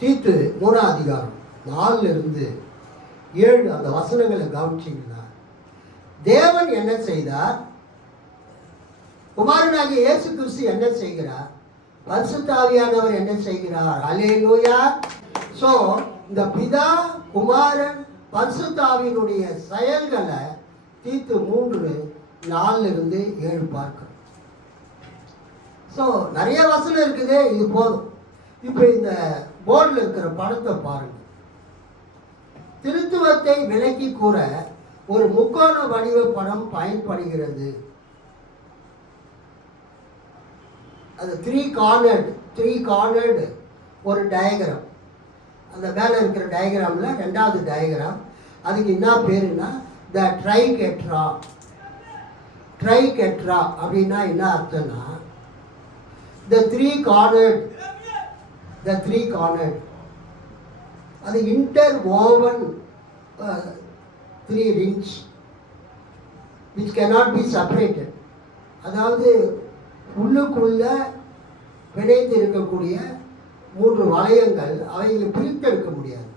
தீத்து 3ஆம் அதிகாரம் 4-7 அந்த வசனங்களை கவனிச்சிங்கன்னா, தேவன் என்ன செய்தார், குமாரனாகிய இயேசு கிறிஸ்து என்ன செய்கிறார், பரிசுத்த ஆவியானவர் என்ன செய்கிறார். அல்லேலூயா. ஸோ இந்த பிதா குமாரன் பரிசுத்த ஆவியினுடைய செயல்களை தீத்து 3:4-7 பார்க்கிறோம். ஸோ நிறைய வசனம் இருக்குது, இது போதும். இப்போ இந்த போர்டில் இருக்கிற படத்தை பாருங்க. திருத்துவத்தை விலக்கி கூற ஒரு முக்கோண வடிவ படம் பயன்படுகிறது. அது த்ரீ கார்னர்டு ஒரு டயக்ராம். அந்த மேலே இருக்கிற டயக்ராமில் 2வது டயக்ராம், அதுக்கு என்ன பேருன்னா த ட்ரைகெட்ரா அப்படின்னா என்ன அர்த்தம்னா, த த்ரீ கார்னர்டு அது இன்டர்வோவன் 3 rings which cannot be separated. அதாவது உள்ளுக்குள்ள பிணைத்து இருக்கக்கூடிய 3 வளையங்கள், அவைகளை பிரித்தெடுக்க முடியாது.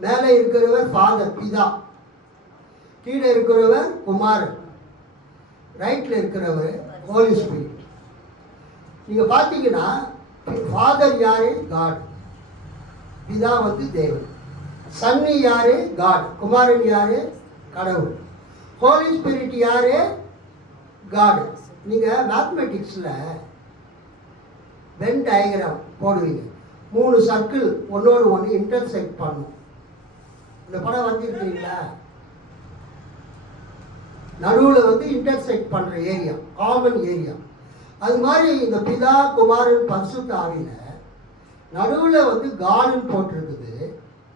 மேலே இருக்கிறவர் ஃபாதர் பிதா, கீழே இருக்கிறவர் குமாரன், ரைட்டில் இருக்கிறவர் ஹோலி ஸ்பிரிட். நீங்கள் பார்த்தீங்கன்னா ஃபாதர் யாரு, காட். பிதா வந்து தேவன். சன்னி யாரு, காட். குமாரன் யாரு, கடவுள். ஹோலி ஸ்பிரிட் யாரு, காட். நீங்கள் மேத்மெட்டிக்ஸில் வென் டயக்ராம் போடுவீங்க, 3 சர்க்கிள் ஒன்னோடு ஒன்று இன்டர்செக்ட் பண்ணும். இந்த படம் வந்திருக்கிறீங்களா, நடுவில் வந்து இன்டர்செக்ட் பண்ணுற ஏரியா, காமன் ஏரியா. அது மாதிரி இந்த பிதா குமாரன் பரிசுத்த ஆவியில் நடுவில் வந்து காடுன்னு போட்டிருக்குது,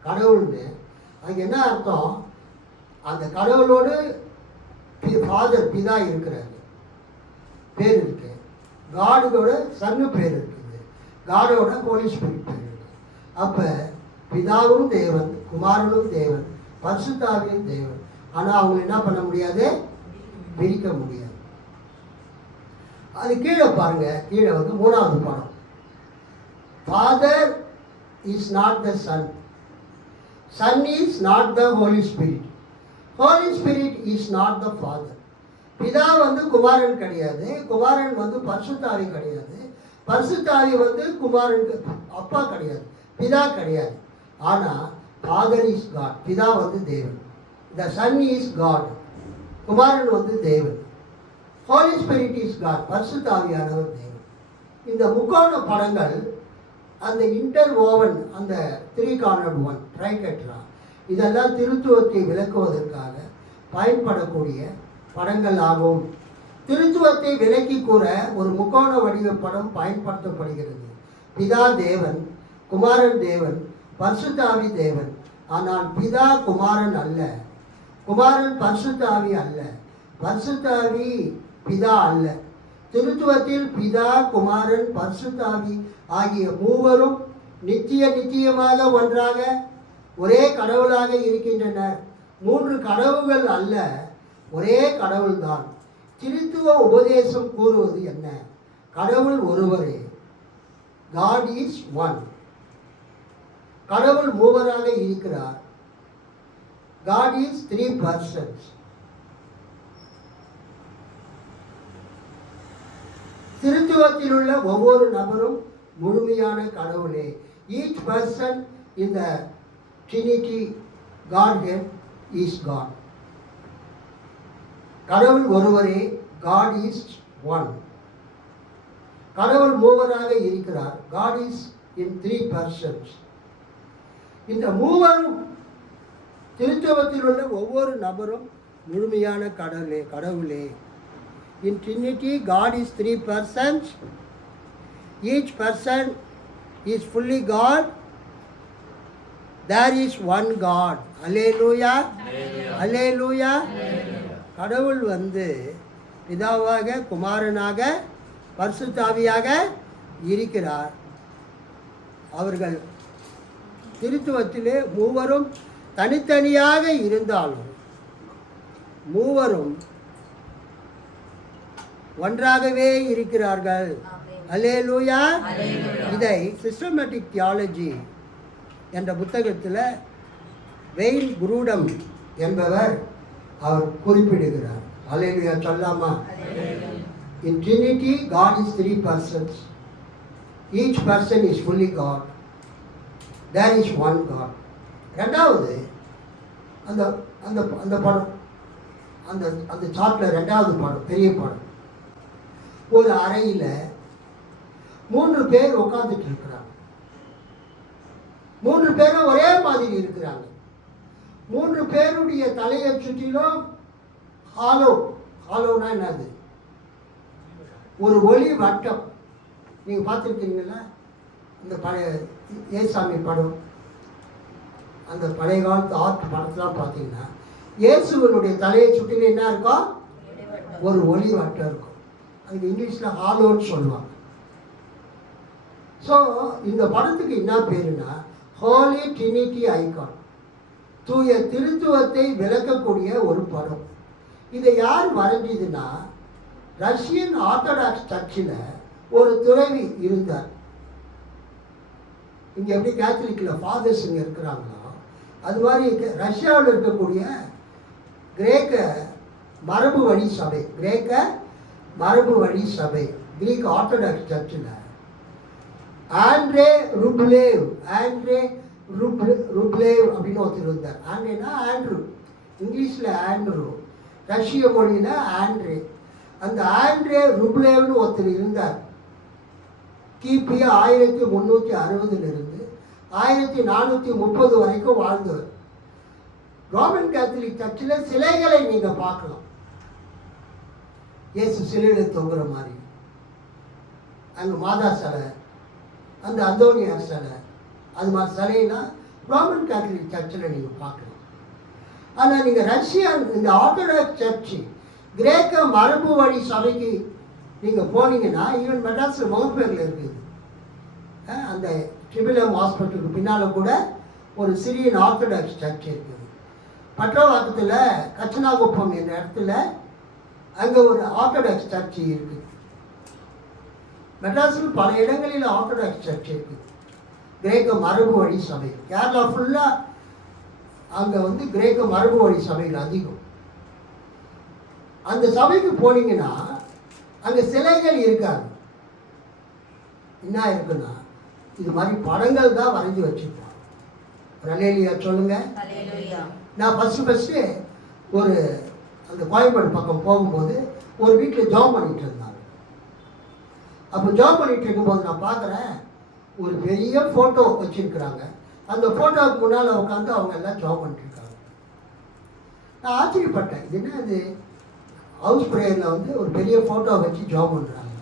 கடவுள்னு. அதுக்கு என்ன அர்த்தம், அந்த கடவுளோடு ஃபாதர் பிதா இருக்கிறாரு, பேர் இருக்கு. காடோட சன்னு பேர் இருக்குது, காடோட ஹோலி ஸ்பிரிட் பேர் இருக்கு. அப்போ பிதாவும் தேவன், குமாரனும் தேவன், பரிசுத்தாவியும் தேவன். ஆனால் அவங்க என்ன பண்ண முடியாது, பிரிக்க முடியாது. அது கீழே பாருங்க, கீழே வந்து 3வது படம். Father is not the son, son is not the holy spirit, holy spirit is not the father. பிதா வந்து குமாரன் கிடையாது, குமாரன் வந்து பரிசுத்தாவி கிடையாது, பரிசுத்தாவி வந்து குமாரனுக்கு அப்பா கிடையாது, பிதா கிடையாது. ஆனால் ஃபாதர் இஸ் காட், பிதா வந்து தேவன். த சன் இஸ் காட், குமாரன் வந்து தேவன். ஹோலி ஸ்பிரிட் இஸ் காட், பரிசுத்தாவியானவர் தேவன். இந்த முக்கோண படங்கள், அந்த இன்டர்வோவன், அந்த 3 கார்னர்டு ஒன், ட்ரைகெட்ரா, இதெல்லாம் திருத்துவத்தை விளக்குவதற்காக பயன்படக்கூடிய படங்கள் ஆகும். திருத்துவத்தை விலக்கி கூற ஒரு முக்கோண வடிவ படம் பயன்படுத்தப்படுகிறது. பிதா தேவன், குமாரன் தேவன், பரிசுத்தாவி தேவன். ஆனால் பிதா குமாரன் அல்ல, குமாரன் பரிசுத்தாவி அல்ல, பரிசுத்தாவி பிதா அல்ல. திருத்துவத்தில் பிதா குமாரன் பரிசுத்தாவி ஆகிய மூவரும் நித்தியமாக ஒன்றாக ஒரே கடவுளாக இருக்கின்றனர். 3 கடவுள்கள் அல்ல, ஒரே கடவுள்தான். திருத்துவ உபதேசம் கூறுவது என்ன, கடவுள் ஒருவரே, காட் இஸ் ஒன். கடவுள் மூவராக இருக்கிறார், காட் இஸ் 3 persons. திருத்துவத்தில் உள்ள ஒவ்வொரு நபரும் முழுமையான கடவுளே. Each person in the Trinity Godhead is God. கடவுள் ஒருவரே, God is one. கடவுள் மூவராக இருக்கிறார், God is in 3 persons. இந்த மூவரும், திருத்துவத்தில் உள்ள ஒவ்வொரு நபரும் முழுமையான கடவுளே. In Trinity, God is 3 persons. Each person is fully God. There is one God. Alleluia. Alleluia. கடவுள் வந்து பிதாவாக, குமாரனாக, பரிசுத்தாவியாக இருக்கிறார். அவர்கள் திருத்துவத்திலே மூவரும் தனித்தனியாக இருந்தாலும் மூவரும் ஒன்றாகவே இருக்கிறார்கள். அல்லேலூயா. இதை சிஸ்டமேட்டிக் தியாலஜி என்ற புத்தகத்தில் வெயின் குரூடம் என்பவர் அவர் குறிப்பிடுகிறார். அல்லேலூயா சொல்லாமா? In Trinity, God is 3 persons. Each person is fully God. There is one God. ரெண்டாவது அந்த அந்த அந்த படம், அந்த அந்த சாட்டில் ரெண்டாவது படம், பெரிய படம். ஒரு அறையில் 3 பேர் உட்காந்துட்டு இருக்கிறாங்க. 3 பேரும் ஒரே மாதிரி இருக்கிறாங்க. 3 பேருடைய தலையை சுற்றிலும் ஹாலோனா என்னது? ஒரு ஒளி வட்டம். நீங்கள் பார்த்துருக்கீங்களா? இந்த பழைய ஏசாமி படம், அந்த பழைய காலத்து ஆர்ட் படத்தெலாம் பார்த்தீங்கன்னா இயேசுவனுடைய தலையை சுற்றிலும் என்ன இருக்கும்? ஒரு ஒளி வட்டம் இருக்கும். அதுக்கு இங்கிலீஷில் ஹாலோன்னு சொல்லுவாங்க. ஸோ இந்த படத்துக்கு என்ன பேருன்னா ஹோலி ட்ரினிட்டி ஐகான், தூய திருத்துவத்தை விளக்கக்கூடிய ஒரு படம். இதை யார் வரைஞ்சதுன்னா ரஷ்யன் ஆர்த்தடாக்ஸ் சர்ச்சில் ஒரு துறவி இருந்தார். இங்கே எப்படி கேத்தலிக்கில் ஃபாதர்ஸுங்க இருக்கிறாங்களோ அது மாதிரி ரஷ்யாவில் இருக்கக்கூடிய கிரேக்க மரபு வழி சபை, கிரீக் ஆர்த்தடாக்ஸ் சர்ச்சில் ஆண்ட்ரே ருப்லேவ் அப்படின்னு ஒருத்தர் இருந்தார். ஆண்ட்ரேனா ஆண்ட்ரூ, இங்கிலீஷில் ஆண்ட்ரூ, ரஷ்ய மொழியில் ஆண்ட்ரே. அந்த ஆண்ட்ரே ருப்லேவ்னு ஒருத்தர் இருந்தார். கிபி 1360 1430 வரைக்கும் வாழ்ந்தவர். ரோமன் கேத்தலிக் சர்ச்சில் சிலைகளை நீங்கள் பார்க்கலாம். இயேசு சிலையில் தொங்குற மாதிரி, அங்கே மாதா சிலை, அந்த அந்தோனியார் சிலை, அது மாதிரி சிலையெல்லாம் ரோமன் கேத்தலிக் சர்ச்சில் நீங்கள் பார்க்கலாம். ஆனால் நீங்கள் ரஷ்யன் இந்த ஆர்த்தடாக்ஸ் சர்ச்சு கிரேக்க மரபு வழி சபைக்கு நீங்கள் போனீங்கன்னா, ஈவன் மெட்ராஸில் முகப்பேரில் இருக்குது, அந்த ட்ரிபிளம் ஹாஸ்பிட்டலுக்கு பின்னால் கூட ஒரு சிரியன் ஆர்த்தடாக்ஸ் சர்ச் இருக்குது. பட்டவாக்கத்தில் கச்சனாகுப்பம் என்ற இடத்துல அங்கே ஒரு ஆர்த்தடாக்ஸ் சர்ச்சு இருக்குது. மெட்ராஸில் பல இடங்களில் ஆர்த்தடாக்ஸ் சர்ச் இருக்குது, கிரேக்க மரபு வழி சபை. கேரளா ஃபுல்லாக அங்கே கிரேக்க மரபு வழி சபைகள் அதிகம். அந்த சபைக்கு போனீங்கன்னா அங்கே சிலைகள் இருக்காது. என்ன இருக்குன்னா இது மாதிரி படங்கள் தான் வரைஞ்சி வச்சுருப்பாங்க. அல்லேலூயா சொல்லுங்க. நான் ஃபஸ்ட்டு ஒரு அந்த கோயம்பேடு பக்கம் போகும்போது ஒரு வீட்டில் ஜாப் பண்ணிகிட்டு இருந்தாங்க. அப்போ ஜாப் பண்ணிகிட்டு இருக்கும்போது நான் பார்க்குறேன், ஒரு பெரிய ஃபோட்டோ வச்சுருக்குறாங்க. அந்த ஃபோட்டோவுக்கு முன்னால் உட்காந்து அவங்க எல்லாம் ஜாப் பண்ணிட்டுருக்காங்க. நான் ஆச்சரியப்பட்டேன், இது என்ன இது ஹவுஸ் ப்ரேயரில் ஒரு பெரிய ஃபோட்டோ வச்சு ஜாப் பண்ணுறாங்க.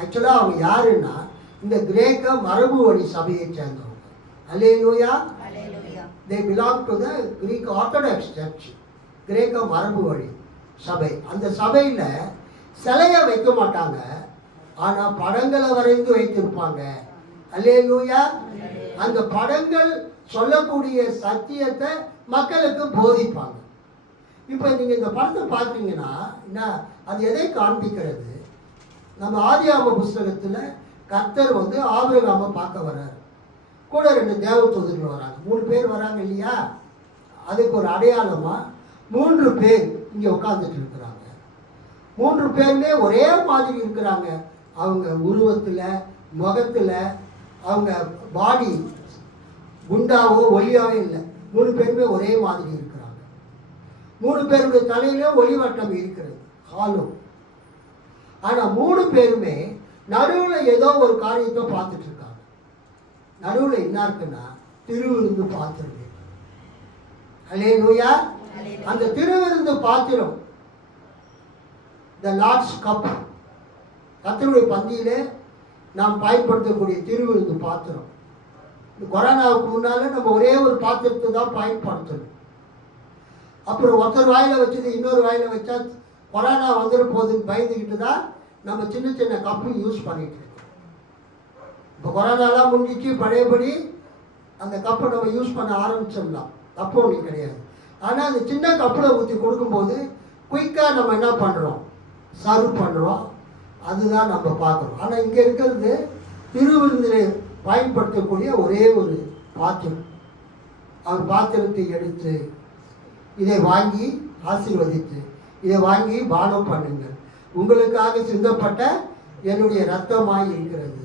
ஆக்சுவலாக அவங்க யாருன்னா இந்த கிரேக்க மரபு வழி சபையை சேர்ந்தவங்க. Hallelujah. They belong to the Greek Orthodox church, கிரேக்க மரபு வழி சபை. அந்த சபையில் சிலையை வைக்க மாட்டாங்க, ஆனால் படங்களை வரைந்து வைத்திருப்பாங்க. அல்லேலூயா. அந்த படங்கள் சொல்லக்கூடிய சத்தியத்தை மக்களுக்கு போதிப்பாங்க. இப்போ நீங்கள் இந்த படத்தை பார்த்தீங்கன்னா என்ன, அது எதை காண்பிக்கிறது? நம்ம ஆதியாகம புஸ்தகத்தில் கர்த்தர் ஆபிரகாமை பார்க்க வர்றாரு. கூட 2 தேவதூதர்கள் வராங்க, 3 பேர் வராங்க இல்லையா? அதுக்கு ஒரு அடையாளமாக 3 பேர் இங்கே உட்காந்துட்டு இருக்கிறாங்க. 3 பேருமே ஒரே மாதிரி இருக்கிறாங்க. அவங்க உருவத்தில், முகத்தில், அவங்க பாடி குண்டாவோ ஒல்லியாவோ இல்லை. 3 பேருமே ஒரே மாதிரி இருக்கிறாங்க. 3 பேருடைய தலையிலே ஒளிவட்டம் இருக்கிறது, ஹாலும். ஆனால் 3 பேருமே நடுவில் ஏதோ ஒரு காரியத்தை பார்த்துட்டு இருக்காங்க. நடுவில் என்ன இருக்குன்னா திருவிருந்து பாத்திரம். அல்லேலூயா. அந்த திருவிருந்து பாத்திரம், த லார்ட்ஸ் கப், கர்த்தருடைய பந்தியிலே நாம் பயன்படுத்தக்கூடிய திருவிருந்து பாத்திரம். கொரோனாவுக்கு முன்னால் நம்ம ஒரே ஒரு பாத்திரத்தை தான் பயன்படுத்தணும். அப்புறம் ஒருத்தர் வாயில் வச்சது இன்னொரு வாயில் வச்சா கொரோனா வந்துட போகுதுன்னு பயந்துக்கிட்டு தான் நம்ம சின்ன சின்ன கப்பு யூஸ் பண்ணிட்டு இருக்கோம். இப்போ கொரோனாலாம் முடிஞ்சிச்சு, பழையபடி அந்த கப்பை நம்ம யூஸ் பண்ண ஆரம்பிச்சிடலாம், தப்பு ஒன்றும் கிடையாது. ஆனால் அந்த சின்ன கப்பில் ஊற்றி கொடுக்கும்போது குயிக்காக நம்ம என்ன பண்ணுறோம், சர்வ் பண்ணுறோம். அதுதான் நம்ம பார்க்குறோம். ஆனால் இங்கே இருக்கிறது திருவிருந்தில் பயன்படுத்தக்கூடிய ஒரே ஒரு பாத்திரம். அவர் பாத்திரத்தை எடுத்து இதை வாங்கி ஆசீர்வதித்து இதை வாங்கி பானம் பண்ணுங்கள், உங்களுக்காக சிந்தப்பட்ட என்னுடைய இரத்தமாய் இருக்கிறது,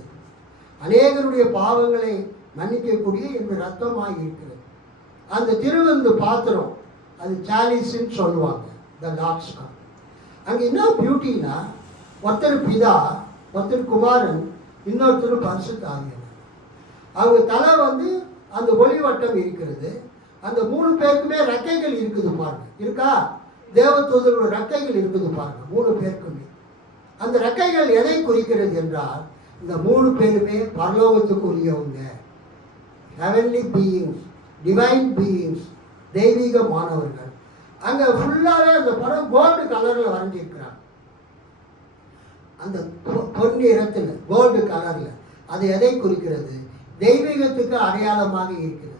அநேகருடைய பாவங்களை மன்னிக்கக்கூடிய என்னுடைய இரத்தமாய் இருக்கிறது. அந்த திருவிருந்து பாத்திரம் அது சாலிஸ்ன்னு சொல்லுவாங்க, த லார்ட்ஸ் கப். அங்கே என்ன பியூட்டின்னா, ஒருத்தர் பிதா, ஒருத்தர் குமாரன், இன்னொருத்தர் பரிசுத்த ஆவியானவர். அவங்க தலை வந்து அந்த ஒளிவட்டம் இருக்கிறது. அந்த 3 பேருக்குமே ரெக்கைகள் இருக்குது பாருங்க, இருக்கா? தேவதூதர்களோட ரெக்கைகள் இருக்குது பாருங்க 3 பேருக்குமே. அந்த ரெக்கைகள் எதை குறிக்கிறது என்றால், இந்த 3 பேருமே பரலோகத்துக்குரியவங்க, ஹெவன்லி பீயிங்ஸ், டிவைன் பீயிங்ஸ், தெய்வீக மாணவர்கள். அங்கே ஃபுல்லாகவே அந்த படம் கோல்டு கலரில் வரைஞ்சிருக்கிறாங்க, அந்த பொன்னிறத்தில் கோல்டு கலரில். அது எதை குறிக்கிறது? தெய்வீகத்துக்கு அடையாளமாக இருக்கிறது.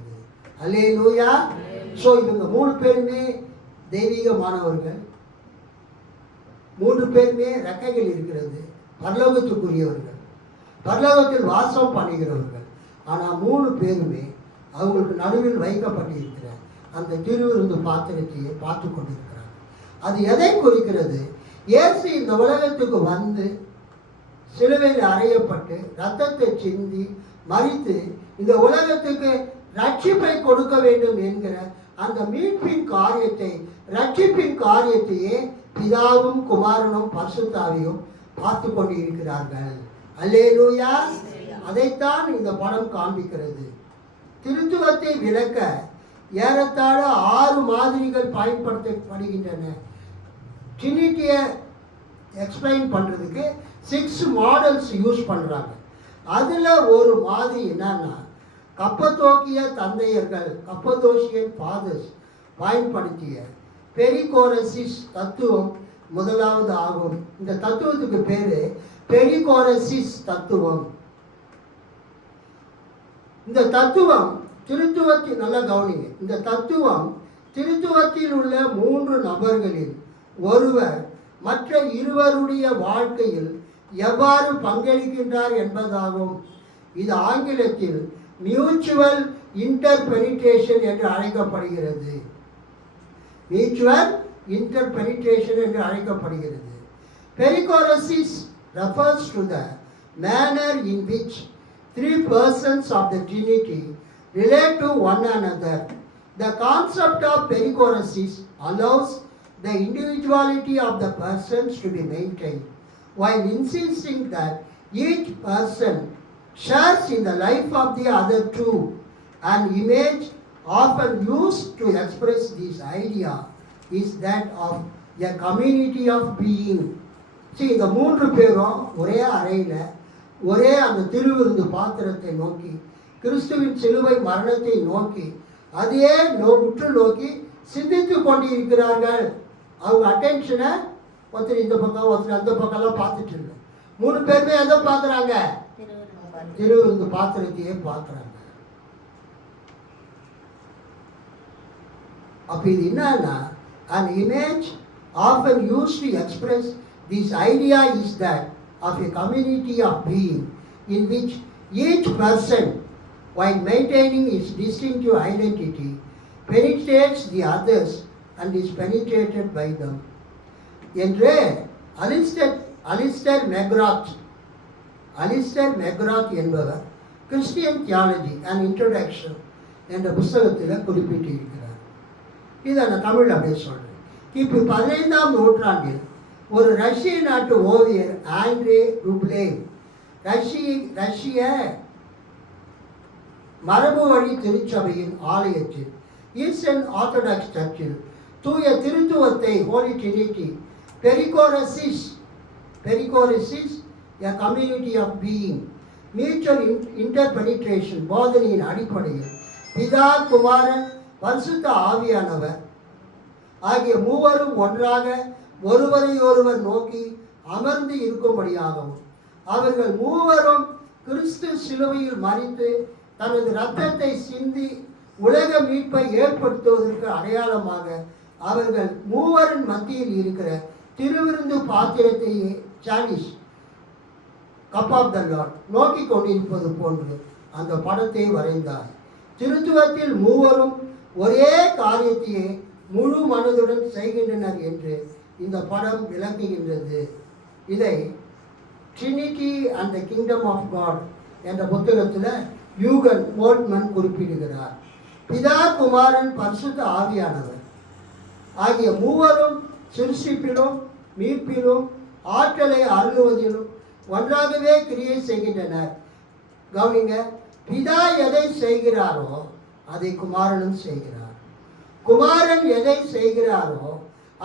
அல்லேலூயா. ஸோ இவங்க 3 பேருமே தெய்வீக மாணவர்கள், 3 பேருமே ரெக்கைகள் இருக்கிறது, பரலோகத்துக்குரியவர்கள், பரலோகத்தில் வாசம் பண்ணுகிறவர்கள். ஆனால் 3 பேருமே அவங்களுக்கு நடுவில் வைக்கப்பட்டிருக்கிற அந்த திருவிருந்து பாத்திரத்தையே பார்த்து கொண்டிருக்கிறாங்க. அது எதை குறிக்கிறது? இயேசு இந்த உலகத்துக்கு வந்து சிலுவையில் அறையப்பட்டு இரத்தத்தை சிந்தி மரித்து இந்த உலகத்துக்கு ரட்சிப்பை கொடுக்க வேண்டும் என்கிற அந்த மீட்பின் காரியத்தை, ரட்சிப்பின் காரியத்தையே பிதாவும் குமாரனும் பரிசுத்தாவியும் பார்த்து கொண்டு இருக்கிறார்கள். அல்லேலூயா. அதைத்தான் இந்த படம் காண்பிக்கிறது. திருத்துவத்தை விளக்க ஏறத்தாழ 6 மாதிரிகள் பயன்படுத்தப்படுகின்றன. ட்ரினிட்டியை எக்ஸ்பிளைன் பண்ணுறதுக்கு 6 மாடல்ஸ் யூஸ் பண்ணுறாங்க. அதில் ஒரு மாதிரி என்னன்னா, கப்பத்தோக்கிய தந்தையர்கள், கப்பதோஷியன் ஃபாதர்ஸ் பயன்படுத்திய பெரிகோரசிஸ் தத்துவம் முதலாவது ஆகும். இந்த தத்துவத்துக்கு பேர் பெரிகோரசிஸ் தத்துவம். இந்த தத்துவம் திருத்துவத்தில், நல்ல கவனிங்க, இந்த தத்துவம் திருத்துவத்தில் உள்ள 3 நபர்களில் ஒருவர் மற்ற இருவருடைய வாழ்க்கையில் எவ்வாறு பங்களிக்கின்றார் என்பதாகும். இது ஆங்கிலத்தில் மியூச்சுவல் இன்டர்பெனிட்ரேஷன் என்று அழைக்கப்படுகிறது. மியூச்சுவல் இன்டர்பெனிட்ரேஷன் என்று அழைக்கப்படுகிறது. பெரிகோரசிஸ் refers to the manner in which 3 persons of the Trinity relate to one another. The concept of perichoresis allows the individuality of the persons to be maintained, while insisting that each person shares in the life of the other two. An image often used to express this idea is that of a community of being. See, இந்த 3 பேரும் ஒரே அறையில் ஒரே அந்த திருவிருந்து பாத்திரத்தை நோக்கி, கிறிஸ்துவின் சிலுவை மரணத்தை நோக்கி, அதையே உற்று நோக்கி சிந்தித்து கொண்டு இருக்கிறார்கள். அவங்க அட்டென்ஷனை ஒருத்தர் இந்த பக்கம் ஒருத்தர் அந்த பக்கம்லாம் பார்த்துட்டு இல்லை. 3 பேருமே எதை பார்க்குறாங்க? திருவிருந்து பாத்திரத்தையே பார்க்குறாங்க. அப்போ இது என்னன்னா, an image often used to express this idea is that of a community of being in which each person, while maintaining its distinctive identity, penetrates the others and is penetrated by them. என்று Alistair McGrath என்பவர் Christian theology and introduction என்ற புஸ்தகத்தில் குறிப்பிட்டிருக்கிறார். இதை நான் தமிழ் அப்படியே சொல்கிறேன். கிபி 15ஆம் நூற்றாண்டில் ஒரு ரஷ்ய நாட்டு ஓவியர் ஆண்ட்ரே ரூப்லேவ் ரஷ்ய மரபு வழி திருச்சபையின் ஆலயத்தில், ஈஸ்டர்ன் ஆர்த்தடாக்ஸ் சர்ச்சில் தூய திருத்துவத்தை, Holy Trinity, perichoresis a community of being, mutual interpenetration போதனையின் அடிப்படையில் பிதா, குமாரன், பரிசுத்த ஆவியானவர் ஆகிய 3 ஒன்றாக ஒருவரையொருவர் நோக்கி அமர்ந்து இருக்கும்படியாகவும், அவர்கள் 3 கிறிஸ்து சிலுவையில் மரித்து தனது இரத்தத்தை சிந்தி உலக மீட்பை ஏற்படுத்துவதற்கு அடையாளமாக அவர்கள் 3 மத்தியில் இருக்கிற திருவிருந்து பாத்திரத்தையே சாலிஸ் கப் ஆஃப் த லார்ட் நோக்கி கொண்டிருப்பது போன்று அந்த படத்தை வரைந்தார். திருத்துவத்தில் மூவரும் ஒரே காரியத்தையே முழு மனதுடன் செய்கின்றனர் என்று இந்த படம் விளக்குகின்றது. இதை Trinity and the Kingdom of God என்ற புத்தகத்தில் யூகன் மோல்ட்மன் குறிப்பிடுகிறார். பிதா, குமாரன், பரிசுத்த ஆவியானவர் ஆகிய மூவரும் சிருஷ்டிப்பிலும் மீட்பிலும் ஆற்றலை அருளுவதிலும் ஒன்றாகவே கிரியை செய்கின்றனர். கவனிங்க, பிதா எதை செய்கிறாரோ அதை குமாரனும் செய்கிறார். குமாரன் எதை செய்கிறாரோ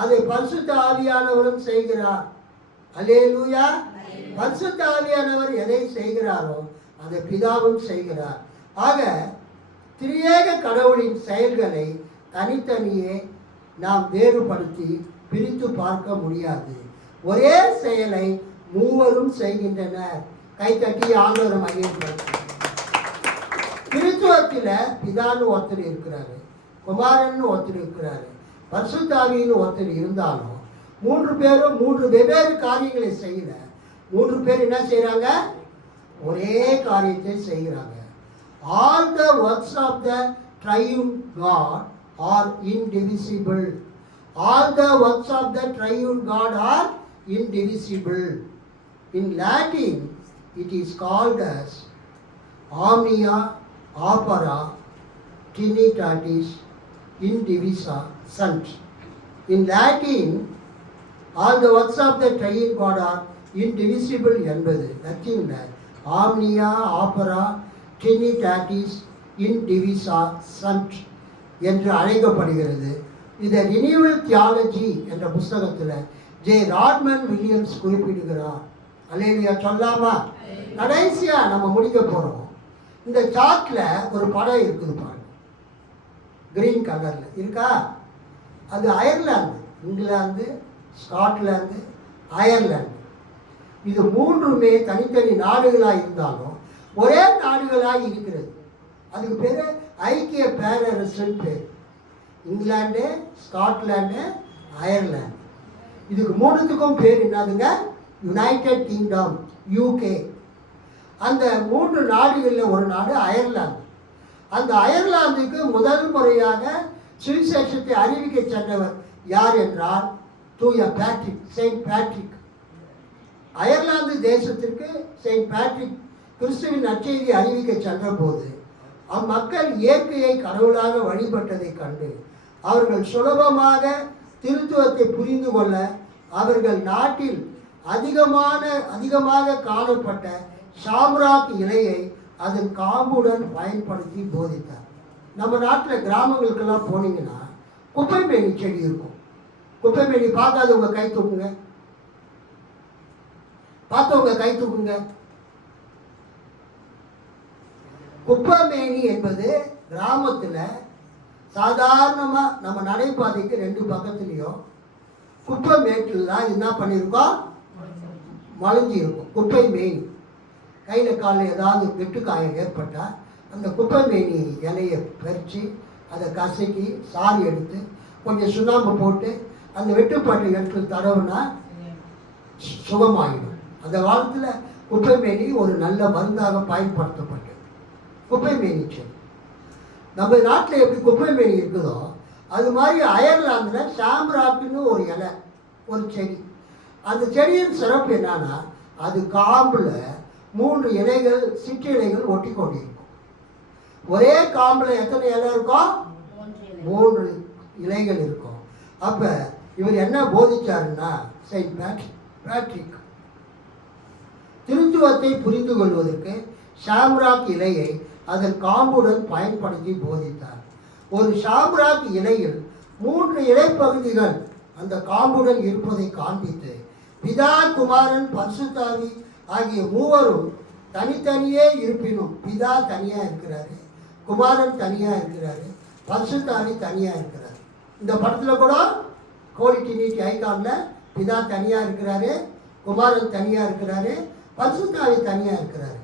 அதை பரிசுத்த ஆவியானவரும் செய்கிறார். அல்லேலூயா. பரிசுத்த ஆவியானவர் எதை செய்கிறாரோ அதை பிதாவும் செய்கிறார். ஆக திரியேக கடவுளின் செயல்களை தனித்தனியே நாம் வேறுபடுத்தி பிரித்து பார்க்க முடியாது. ஒரே செயலை மூவரும் செய்கின்றனர். கைத்தட்டி ஆண்டவரை மகிழ்ச்சி. திருத்துவத்தில் பிதான்னு ஒருத்தர் இருக்கிறாரு, குமாரன் ஒருத்தர் இருக்கிறாரு, பரிசுத்த ஆவின்னு ஒருத்தர் இருந்தாலும் மூன்று பேரும் மூன்று வெவ்வேறு காரியங்களை செய்யல. மூன்று பேர் என்ன செய்கிறாங்க? ஒரே காரியத்தை செய்கிறாங்க. All the works of the triune God are indivisible. All the works of the triune God are indivisible. In Latin, it is called as omnia opera trinitatis indivisa sunt. In Latin, all the works of the triune God are indivisible என்பது லத்தீன்ல omnia opera trinitatis indivisa sunt என்று அழைக்கப்படுகிறது. இதை renewal theology என்ற புஸ்தகத்தில் J ராட்மன் Williams குறிப்பிடுகிறார். அல்லேலூயா சொல்லாமா? கடைசியா நம்ம முடிக்க போறோம். இந்த சார்ட்ல ஒரு படம் இருக்குது பாருங்க, கிரீன் கலர்ல இருக்கா? அது அயர்லாந்து, இங்கிலாந்து, ஸ்காட்லாந்து, அயர்லாந்து. இது மூன்றுமே தனித்தனி நாடுகளாக இருந்தாலும் ஒரே நாடுகளாக இருக்கிறது. அதுக்கு பேர் ஐக்கிய பேரரசுன்னு பேர். England, Scotland, Ireland. இதுக்கு மூணுத்துக்கும் பேர் என்னதுங்க? United kingdom, UK. அந்த மூன்று நாடுகளில் ஒரு நாடு அயர்லாந்து. அந்த அயர்லாந்துக்கு முதல் முறையாக சுவிசேஷத்தை அறிவிக்க சென்றவர் யார் என்றால் தூய பேட்ரிக், செயின்ட் பேட்ரிக். அயர்லாந்து தேசத்திற்கு செயின்ட் பேட்ரிக் கிறிஸ்துவின் நற்செய்தியை அறிவிக்க சென்ற போது அம்மக்கள் இயற்கையை கடவுளாக வழிபட்டதை கண்டு அவர்கள் சுலபமாக திருத்துவத்தை புரிந்து கொள்ள அவர்கள் நாட்டில் அதிகமாக காணப்பட்ட ஷாம்ராக் இலையை அதன் காம்புடன் பயன்படுத்தி போதித்தார். நம்ம நாட்டில் கிராமங்களுக்கெல்லாம் போனீங்கன்னா குப்பைமேனி செடி இருக்கும். குப்பைமேனி பார்க்காதவங்க கை தூக்குங்க, பார்த்தவங்க கை தூக்குங்க. குப்பைமேனி என்பது கிராமத்தில் சாதாரணமாக நம்ம நடைபாதைக்கு ரெண்டு பக்கத்துலேயும் குப்பை மேட்டில் தான் என்ன பண்ணியிருக்கோம்? மலைஞ்சி இருக்கும். குப்பை மேனி கையில் காலில் ஏதாவது வெட்டுக்காயம் ஏற்பட்டால் அந்த குப்பை மேனி இலையை பறித்து அதை கசக்கி சாறு எடுத்து கொஞ்சம் சுண்ணாம்பு போட்டு அந்த வெட்டுப்பாட்டு எடுத்து தடவுனா சுகமாகிடும். அந்த காலத்தில் குப்பை மேனி ஒரு நல்ல மருந்தாக பயன்படுத்தப்பட்டது. குப்பை மேனி செடி நம்ம நாட்டில் எப்படி குப்பை மேனி இருக்குதோ அது மாதிரி அயர்லாந்தில் ஷாம்ராக்குன்னு ஒரு இலை, ஒரு செடி. அந்த செடியின் சிறப்பு என்னன்னா அது காம்பில் 3 இலைகள், சிற்றிலைகள் ஒட்டி கொண்டிருக்கும். ஒரே காம்பில் எத்தனை இலை இருக்கும்? 3 இலைகள் இருக்கும். அப்போ இவர் என்ன போதிச்சாருன்னா செயின்ட் பேட்ரிக் திருத்துவத்தை புரிந்து கொள்வதற்கு ஷாம்ராக் இலையை அதன் காம்புடன் பயன்படுத்தி போதித்தார். ஒரு ஷாம்ராக் இலையில் 3 இலைப்பகுதிகள் அந்த காம்புடன் இருப்பதை காண்பித்து பிதா, குமாரன், பரிசுத்த ஆவி ஆகிய மூவரும் தனித்தனியே இருப்பினும் பிதா தனியாக இருக்கிறாரு, குமாரன் தனியாக இருக்கிறாரு, பரிசுத்த ஆவி தனியாக இருக்கிறாரு. இந்த படத்தில் கூட கோலிட்டி நீட்டி ஐகானில் பிதா தனியாக இருக்கிறாரு, குமாரன் தனியாக இருக்கிறாரு, பரிசுத்த ஆவி தனியாக இருக்கிறாரு.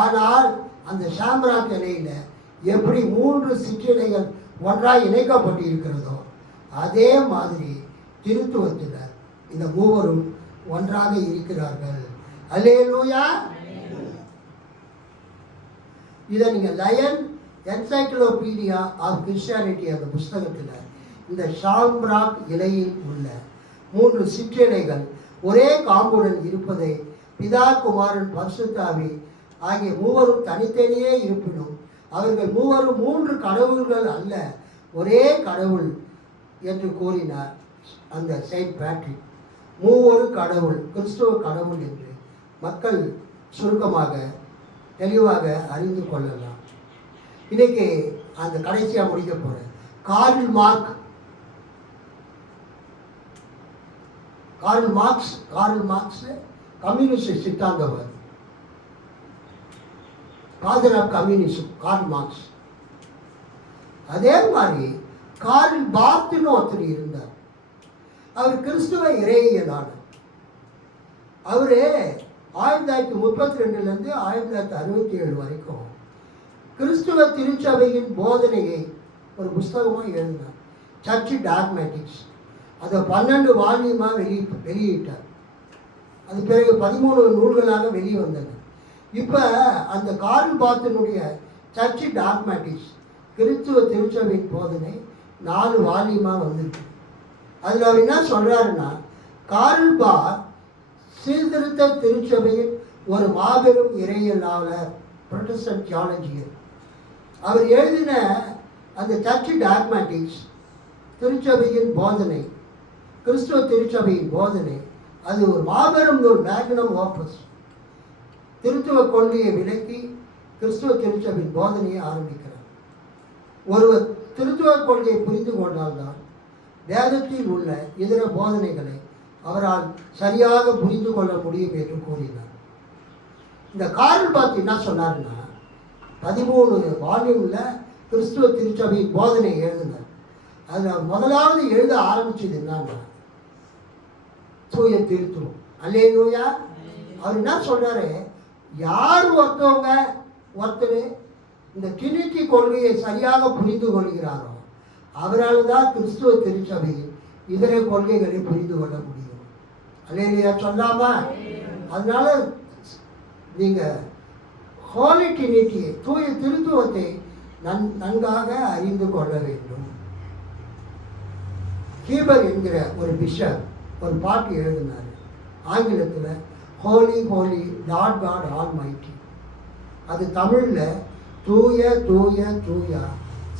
ஆனால் அந்த ஷாம்ராக் இலையில் எப்படி 3 சிற்றிலைகள் ஒன்றாக இணைக்கப்பட்டு இருக்கிறதோ அதே மாதிரி திருத்துவத்தில் இந்த மூவரும் ஒன்றாக இருக்கிறார்கள். அல்லேலூயா. இதை நீங்கள் லயன் என்சைக்ளோபீடியா ஆஃப் கிறிஸ்டியானிட்டி அந்த புஸ்தகத்தில் இந்த ஷாம்ராக் இலையில் உள்ள 3 சிற்றிலைகள் ஒரே காம்புடன் இருப்பதை பிதா குமாரன் பரிசுத்தாவி ஆகிய மூவரும் தனித்தனியே இருப்பினும் அவர்கள் மூவரும் 3 கடவுள்கள் அல்ல, ஒரே கடவுள் என்று கூறினார் அந்த செயின்ட் பேட்ரிக். மூவொரு கடவுள், கிறிஸ்துவ கடவுள் என்று மக்கள் சுருக்கமாக தெளிவாக அறிந்து கொள்ளலாம். இன்னைக்கு அந்த கடைசியாக முடிக்க போகிறேன். கார்ல் மார்க்ஸ் கம்யூனிஸ்ட் சித்தாந்தவாதி, father of communism Karl Marx. அதே மாதிரி கார்ல் பார்த்துன்னு ஒருத்தர் இருந்தார். அவர் கிறிஸ்துவ இறையியலாளர். அவர் 1932 1967 வரைக்கும் கிறிஸ்துவ திருச்சபையின் போதனையை ஒரு புஸ்தகமாக எழுதினார், சர்ச் டாக்மேட்டிக்ஸ். அதை 12 வால்யூமாக வெளியிட்டார். அது பிறகு 13 நூல்களாக வெளிவந்தன. இப்போ அந்த கார்ல் பார்த்தினுடைய சர்ச் டாக்மேட்டிக்ஸ் கிறிஸ்துவ திருச்சபையின் போதனை 4 வால்யூமாக வந்திருக்கு. அதில் அவர் என்ன சொல்கிறாருன்னா, கார்ல் பார் சீர்திருத்த திருச்சபையின் ஒரு மாபெரும் இறையியலாளர், புரொட்டஸ்டன்ட் தியாலஜியர். அவர் எழுதின அந்த சர்ச் டாக்மேட்டிக்ஸ் திருச்சபையின் போதனை, கிறிஸ்துவ திருச்சபையின் போதனை, அது ஒரு மாபெரும் நூல், மேக்னம் ஓப்பஸ். திருத்துவ கொள்கையை விலக்கி கிறிஸ்துவ திருச்சபையின் போதனையை ஆரம்பிக்கிறார். ஒருவர் திருத்துவ கொள்கையை புரிந்து கொண்டால்தான் வேதத்தில் உள்ள இதர போதனைகளை அவரால் சரியாக புரிந்து கொள்ள முடியும் என்று கூறினார். இந்த கார்ல் பார்த்து என்ன சொன்னார்னா, 13 வால்யூமில் கிறிஸ்துவ திருச்சபையின் போதனை எழுதினார். அதில் முதலாவது எழுத ஆரம்பிச்சது என்னன்னா, தூய திருத்துவம். அல்லேலூயா. அவர் என்ன சொல்றாரு, யார் ஒருத்தர் இந்த ட்ரினிட்டி கொள்கையை சரியாக புரிந்து கொள்கிறாரோ அவரால் தான் கிறிஸ்துவ திருச்சபையில் இதர கொள்கைகளை புரிந்து கொள்ள முடியும். அல்லேலூயா சொல்லாமா? அதனால நீங்கள் ஹோலி ட்ரினிட்டியை, தூய திருத்துவத்தை நன்காக அறிந்து கொள்ள வேண்டும். ஹீபர் என்கிற ஒரு பிஷப் ஒரு பாட்டு எழுதினார் ஆங்கிலத்தில், holy holy Lord God almighty. அது தமிழில், தூய தூய தூயா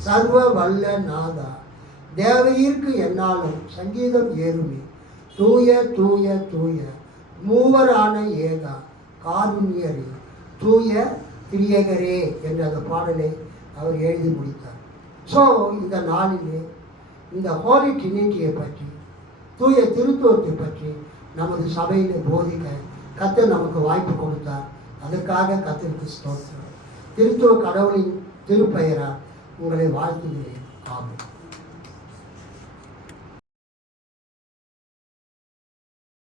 சர்வ வல்ல நாதா தேவரீர்க்கு என்னாலும் சங்கீதம் ஏறுமே, தூய தூய தூய மூவரான ஏகா காருண்யரே தூய திரியகரே என்ற அந்த பாடலை அவர் எழுதி முடித்தார். ஸோ இந்த நாளிலே இந்த ஹோலி ட்ரினிட்டியை பற்றி, தூய திருத்துவத்தை பற்றி நமது சபையில் போதிக்க கர்த்தர் நமக்கு வாய்ப்பு கொடுத்தார். அதற்காக கர்த்தருக்கு ஸ்தோத்திரம். திருத்துவ கடவுளின் திருப்பெயரால் உங்களை வாழ்த்துகிறேன். ஆமென்.